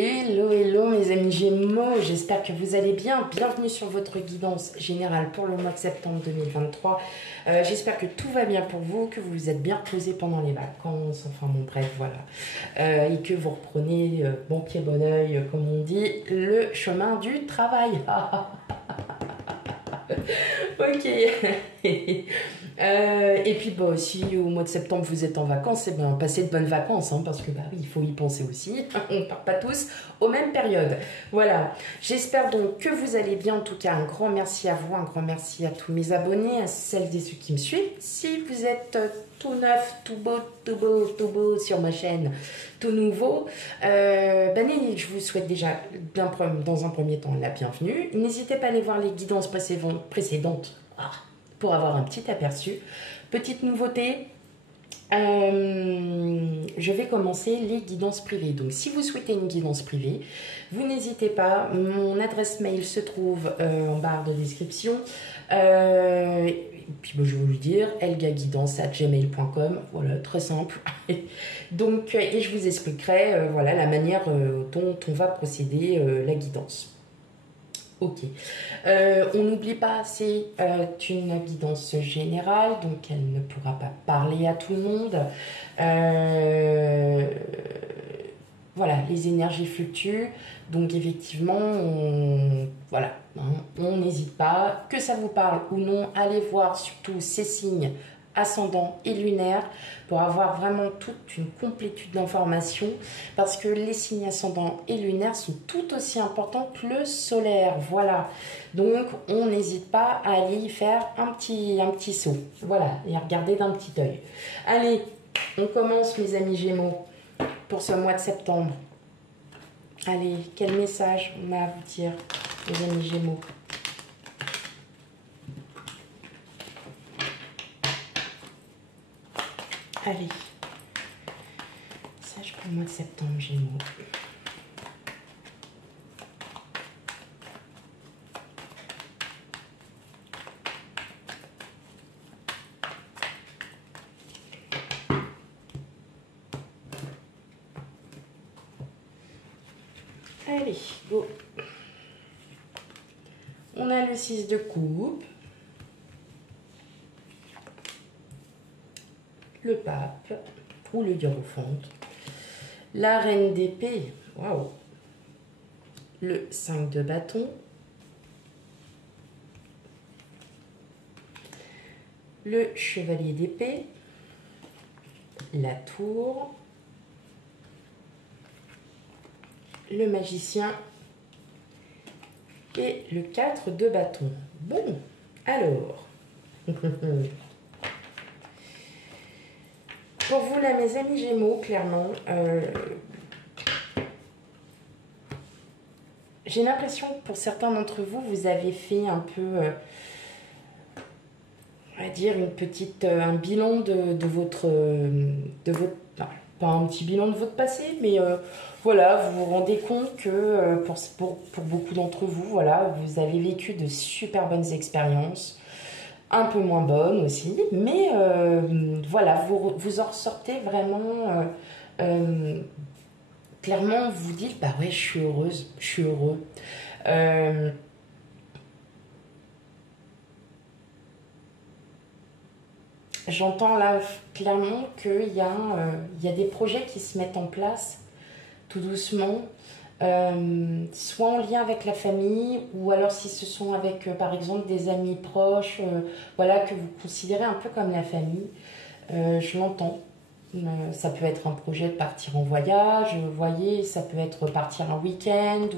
Hello, hello mes amis Gémeaux, j'espère que vous allez bien. Bienvenue sur votre guidance générale pour le mois de septembre 2023. J'espère que tout va bien pour vous, que vous vous êtes bien reposés pendant les vacances, enfin bon bref, voilà. Et que vous reprenez bon pied bon oeil, comme on dit, le chemin du travail. Ok. Et puis bah, si au mois de septembre vous êtes en vacances, eh bien, passez de bonnes vacances, hein, parce que bah, oui, il faut y penser aussi. On ne part pas tous aux mêmes périodes. Voilà. J'espère donc que vous allez bien. En tout cas, un grand merci à vous, un grand merci à tous mes abonnés, à celles et ceux qui me suivent. Si vous êtes tout neuf, tout beau sur ma chaîne, tout nouveau, je vous souhaite déjà dans un premier temps la bienvenue. N'hésitez pas à aller voir les guidances précédentes pour avoir un petit aperçu. Petite nouveauté, je vais commencer les guidances privées. Donc si vous souhaitez une guidance privée, vous n'hésitez pas, mon adresse mail se trouve en barre de description. Et puis je vais vous le dire, elgaguidance@gmail.com, voilà, très simple. Donc, et je vous expliquerai voilà, la manière dont on va procéder la guidance. Ok, on n'oublie pas, c'est une guidance générale, donc elle ne pourra pas parler à tout le monde. Voilà, les énergies fluctuent, donc effectivement, voilà, hein, on n'hésite pas, que ça vous parle ou non, allez voir surtout ces signes ascendant et lunaire pour avoir vraiment toute une complétude d'informations, parce que les signes ascendants et lunaires sont tout aussi importants que le solaire. Voilà, donc on n'hésite pas à aller y faire un petit saut, voilà, et à regarder d'un petit œil. Allez, on commence mes amis Gémeaux pour ce mois de septembre. Allez, quel message on a à vous dire mes amis Gémeaux? Allez, sage pour le mois de septembre, Gémeaux. Allez, go. On a le 6 de coupe, le pape ou le hiérophante, la reine d'épée, waouh, le 5 de bâton, le chevalier d'épée, la tour, le magicien et le 4 de bâton. Bon, alors, pour vous là mes amis Gémeaux, clairement, j'ai l'impression que pour certains d'entre vous, vous avez fait un peu, on va dire, un bilan de votre, non, pas un petit bilan de votre passé, mais voilà, vous vous rendez compte que pour beaucoup d'entre vous, voilà, vous avez vécu de super bonnes expériences, un peu moins bonnes aussi, mais voilà, vous en ressortez vraiment, clairement, vous dites, bah ouais, je suis heureuse, je suis heureux. J'entends là clairement qu'il y a des projets qui se mettent en place tout doucement, soit en lien avec la famille, ou alors si ce sont avec, par exemple, des amis proches, voilà, que vous considérez un peu comme la famille. Je l'entends. Ça peut être un projet de partir en voyage, vous voyez, ça peut être partir un week-end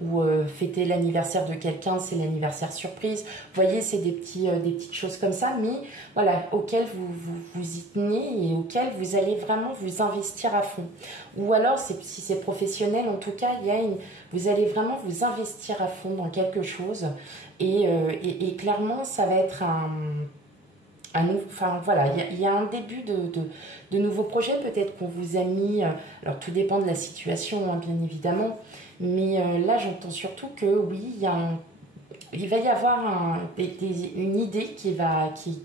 ou fêter l'anniversaire de quelqu'un, c'est l'anniversaire surprise. Vous voyez, c'est des petites choses comme ça, mais voilà, auxquelles vous y tenez et auxquelles vous allez vraiment vous investir à fond. Ou alors, si c'est professionnel, en tout cas, vous allez vraiment vous investir à fond dans quelque chose. Et clairement, ça va être enfin voilà, il y a un début de nouveaux projets, peut-être qu'on vous a mis, alors tout dépend de la situation, hein, bien évidemment, mais là j'entends surtout que oui, il va y avoir une idée qui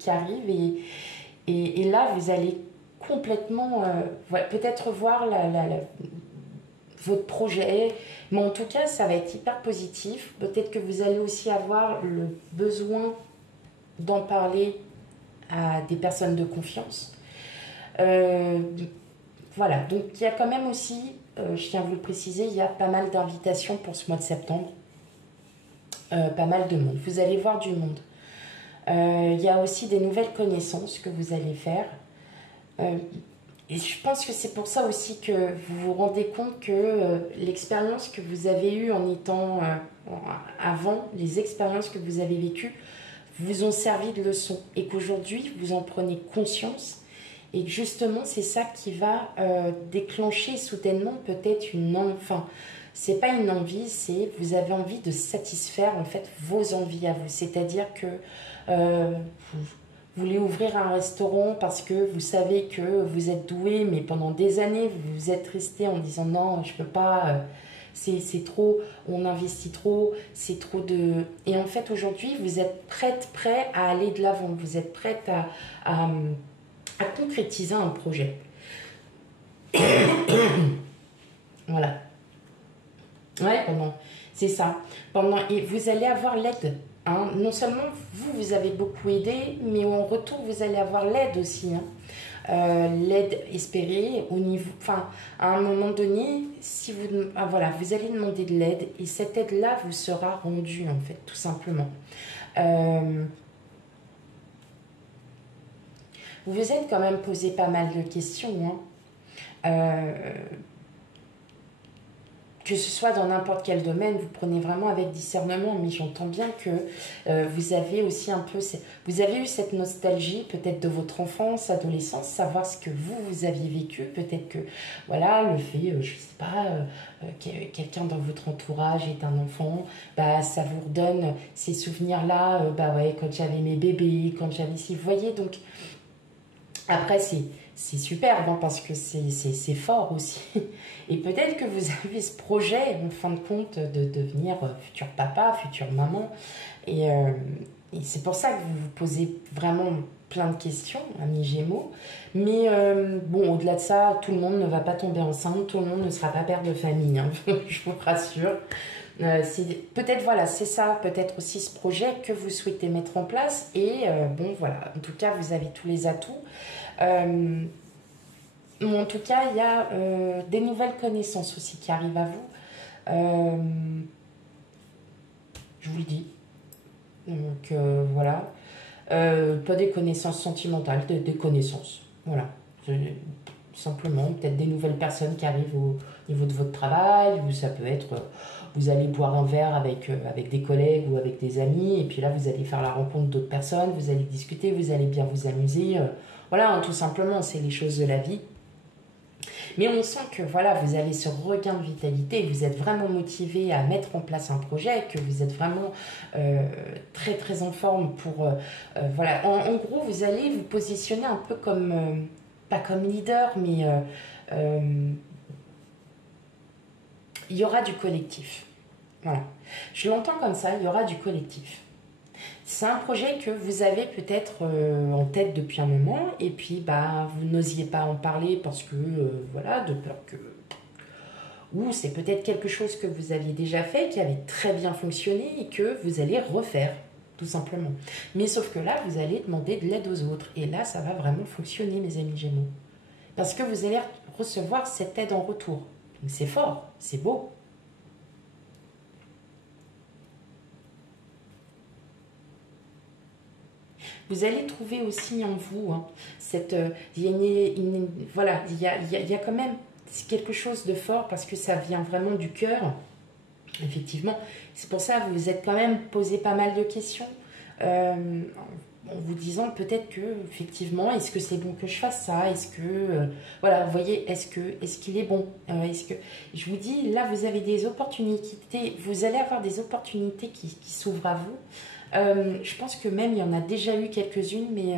arrive, et là vous allez complètement peut-être voir votre projet. Mais en tout cas, ça va être hyper positif. Peut-être que vous allez aussi avoir le besoin d'en parler à des personnes de confiance. Voilà, donc il y a quand même aussi, je tiens à vous le préciser, il y a pas mal d'invitations pour ce mois de septembre. Pas mal de monde. Vous allez voir du monde. Il y a aussi des nouvelles connaissances que vous allez faire. Et je pense que c'est pour ça aussi que vous vous rendez compte que l'expérience que vous avez eue en étant avant, les expériences que vous avez vécues, vous ont servi de leçon. Et qu'aujourd'hui, vous en prenez conscience. Et que justement, c'est ça qui va déclencher soudainement peut-être une... Enfin, c'est pas une envie, c'est vous avez envie de satisfaire en fait vos envies à vous. C'est-à-dire que vous voulez ouvrir un restaurant parce que vous savez que vous êtes doué, mais pendant des années vous vous êtes resté en disant non, je peux pas, c'est trop, on investit trop, c'est trop de... Et en fait aujourd'hui vous êtes prêt à aller de l'avant, vous êtes prête à concrétiser un projet. Voilà. Ouais, c'est ça. Et vous allez avoir l'aide. Hein. Non seulement vous avez beaucoup aidé, mais en retour, vous allez avoir l'aide aussi. Hein. L'aide espérée au niveau... Enfin, à un moment donné, si vous... voilà, vous allez demander de l'aide et cette aide-là vous sera rendue, en fait, tout simplement. Vous vous êtes quand même posé pas mal de questions. Hein. Que ce soit dans n'importe quel domaine, vous prenez vraiment avec discernement, mais j'entends bien que vous avez aussi un peu... Vous avez eu cette nostalgie peut-être de votre enfance, adolescence, savoir ce que vous aviez vécu. Peut-être que, voilà, le fait, je ne sais pas, quelqu'un dans votre entourage est un enfant, bah, ça vous redonne ces souvenirs-là, bah ouais, quand j'avais mes bébés, quand j'avais... Si vous voyez, donc... Après, c'est superbe hein, parce que c'est fort aussi. Et peut-être que vous avez ce projet, en fin de compte, de devenir futur papa, future maman. Et c'est pour ça que vous vous posez vraiment plein de questions, amis Gémeaux. Mais bon, au-delà de ça, tout le monde ne va pas tomber enceinte, tout le monde ne sera pas père de famille, hein, je vous rassure. Peut-être voilà, c'est ça, peut-être aussi ce projet que vous souhaitez mettre en place. Et bon, voilà, en tout cas, vous avez tous les atouts. En tout cas, il y a des nouvelles connaissances aussi qui arrivent à vous. Je vous le dis. Donc voilà. Pas des connaissances sentimentales, des connaissances. Voilà. Simplement, peut-être des nouvelles personnes qui arrivent au niveau de votre travail, ou ça peut être, vous allez boire un verre avec des collègues ou avec des amis, et puis là, vous allez faire la rencontre d'autres personnes, vous allez discuter, vous allez bien vous amuser. Voilà, hein, tout simplement, c'est les choses de la vie. Mais on sent que voilà, vous avez ce regain de vitalité, vous êtes vraiment motivé à mettre en place un projet, que vous êtes vraiment très très en forme pour... voilà, en gros, vous allez vous positionner un peu comme... pas comme leader, mais il y aura du collectif. Voilà. Je l'entends comme ça, il y aura du collectif. C'est un projet que vous avez peut-être en tête depuis un moment et puis bah, vous n'osiez pas en parler parce que, voilà, de peur que... Ou c'est peut-être quelque chose que vous aviez déjà fait, qui avait très bien fonctionné et que vous allez refaire, tout simplement. Mais sauf que là, vous allez demander de l'aide aux autres. Et là, ça va vraiment fonctionner, mes amis Gémeaux. Parce que vous allez recevoir cette aide en retour. Donc c'est fort, c'est beau. Vous allez trouver aussi en vous hein, cette, voilà, il y a quand même quelque chose de fort parce que ça vient vraiment du cœur. Effectivement, c'est pour ça que vous vous êtes quand même posé pas mal de questions en vous disant peut-être que effectivement, est-ce que c'est bon que je fasse ça? Est-ce que voilà, vous voyez, est-ce qu'il est bon? Est-ce que je vous dis là, vous avez des opportunités, vous allez avoir des opportunités qui s'ouvrent à vous. Je pense que même il y en a déjà eu quelques-unes, mais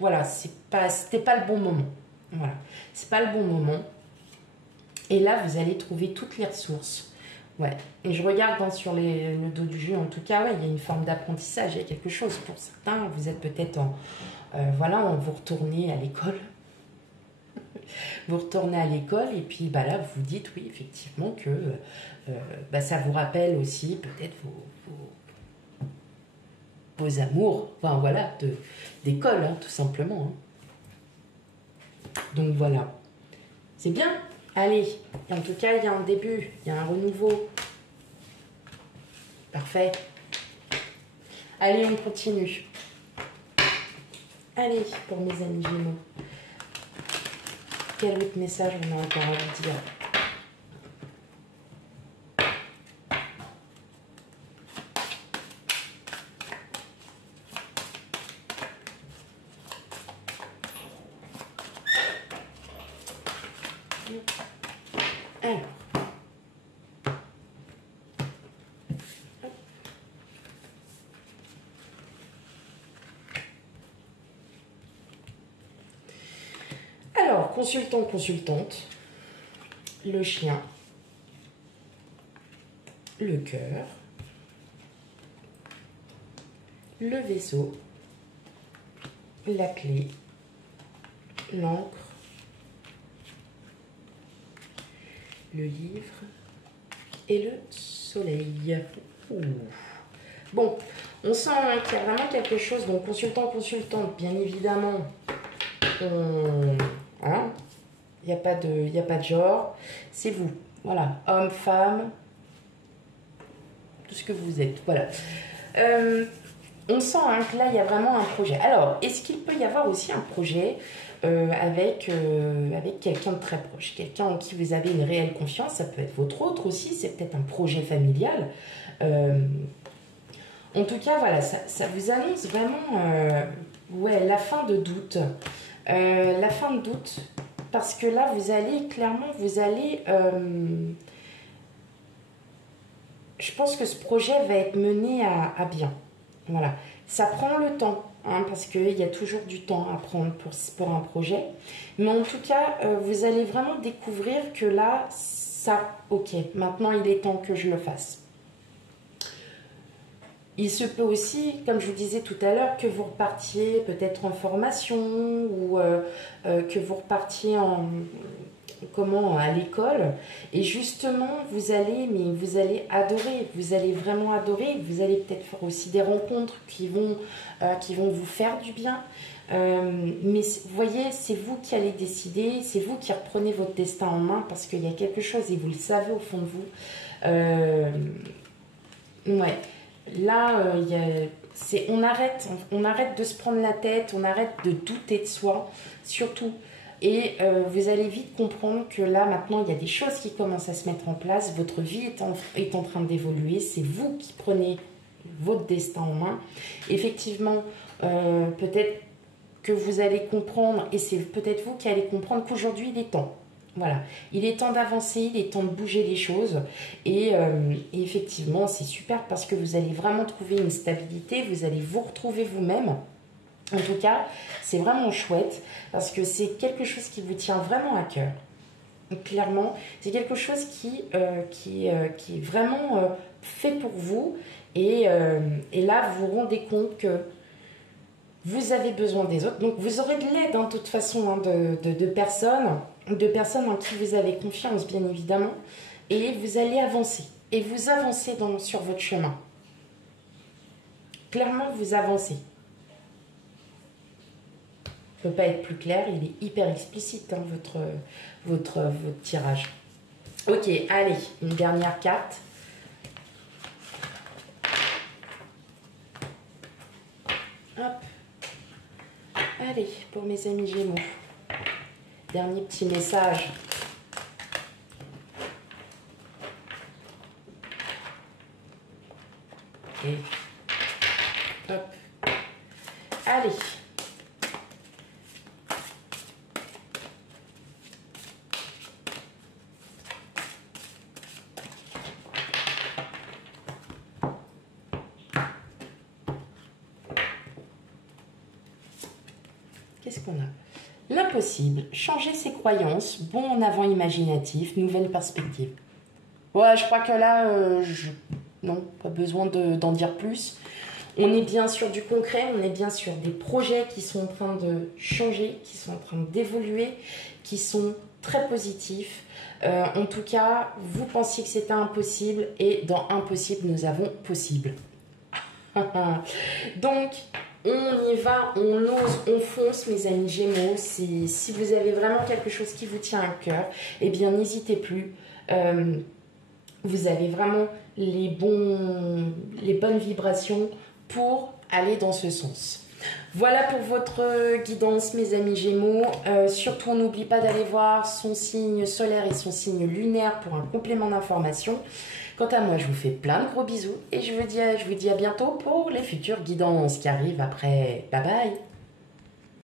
voilà, c'était pas le bon moment. Voilà, c'est pas le bon moment. Et là, vous allez trouver toutes les ressources. Ouais. Et je regarde hein, sur le dos du jeu, en tout cas, ouais, il y a une forme d'apprentissage, il y a quelque chose pour certains. Vous êtes peut-être en, voilà, vous retournez à l'école. vous retournez à l'école et puis bah, là, vous vous dites, oui, effectivement, que bah, ça vous rappelle aussi peut-être vos amours, enfin voilà, d'école, hein, tout simplement. Hein. Donc voilà. C'est bien. Allez, en tout cas, il y a un début, il y a un renouveau. Parfait. Allez, on continue. Allez, pour mes amis Gémeaux. Quel autre message on a encore à vous dire? Alors, consultant, consultante, le chien, le cœur, le vaisseau, la clé, l'encre, le livre et le soleil. Ouh. Bon, on sent qu'il y a vraiment quelque chose. Donc, consultant, consultante, bien évidemment, hein, il n'y a pas de genre. C'est vous. Voilà, homme, femme, tout ce que vous êtes. Voilà. On sent hein, que là, il y a vraiment un projet. Alors, est-ce qu'il peut y avoir aussi un projet avec quelqu'un de très proche, quelqu'un en qui vous avez une réelle confiance? Ça peut être votre autre aussi, c'est peut-être un projet familial. En tout cas, voilà, ça vous annonce vraiment ouais, la fin de doute. La fin de doute, parce que là, vous allez, clairement, je pense que ce projet va être mené à bien. Voilà. Ça prend le temps, hein, parce qu'il y a toujours du temps à prendre pour un projet. Mais en tout cas, vous allez vraiment découvrir que là, ça, ok, maintenant il est temps que je le fasse. Il se peut aussi, comme je vous disais tout à l'heure, que vous repartiez peut-être en formation ou que vous repartiez à l'école. Et justement, vous allez adorer, vous allez vraiment adorer. Vous allez peut-être faire aussi des rencontres qui vont vous faire du bien. Mais vous voyez, c'est vous qui allez décider, c'est vous qui reprenez votre destin en main parce qu'il y a quelque chose et vous le savez au fond de vous. Ouais. Là, on arrête de se prendre la tête, on arrête de douter de soi, surtout. Et vous allez vite comprendre que là, maintenant, il y a des choses qui commencent à se mettre en place. Votre vie est en train d'évoluer. C'est vous qui prenez votre destin en main. Effectivement, peut-être que vous allez comprendre, et c'est peut-être vous qui allez comprendre qu'aujourd'hui, il est temps. Voilà, il est temps d'avancer, il est temps de bouger les choses et effectivement c'est super parce que vous allez vraiment trouver une stabilité, vous allez vous retrouver vous-même. En tout cas, c'est vraiment chouette parce que c'est quelque chose qui vous tient vraiment à cœur. Donc, clairement, c'est quelque chose qui est vraiment fait pour vous et là vous vous rendez compte que vous avez besoin des autres. Donc vous aurez de l'aide hein, de toute façon hein, de personnes en qui vous avez confiance bien évidemment et vous allez avancer et vous avancez sur votre chemin. Clairement vous avancez. Il ne peut pas être plus clair, il est hyper explicite hein, votre tirage. Ok, allez, une dernière carte. Hop. Allez, pour mes amis Gémeaux. Dernier petit message. Et hop. Allez. Qu'est-ce qu'on a? L'impossible, changer ses croyances, bon en avant imaginatif, nouvelle perspective. Ouais, je crois que là, non, pas besoin d'en dire plus. On est bien sur du concret, on est bien sur des projets qui sont en train de changer, qui sont en train d'évoluer, qui sont très positifs. En tout cas, vous pensiez que c'était impossible et dans impossible, nous avons possible. Donc, on y va, on ose, on fonce, mes amis Gémeaux. Si vous avez vraiment quelque chose qui vous tient à cœur, eh bien, n'hésitez plus. Vous avez vraiment les bonnes vibrations pour aller dans ce sens. Voilà pour votre guidance, mes amis Gémeaux. Surtout, on n'oublie pas d'aller voir son signe solaire et son signe lunaire pour un complément d'information. Quant à moi, je vous fais plein de gros bisous et je vous dis à bientôt pour les futures guidances qui arrivent après. Bye bye!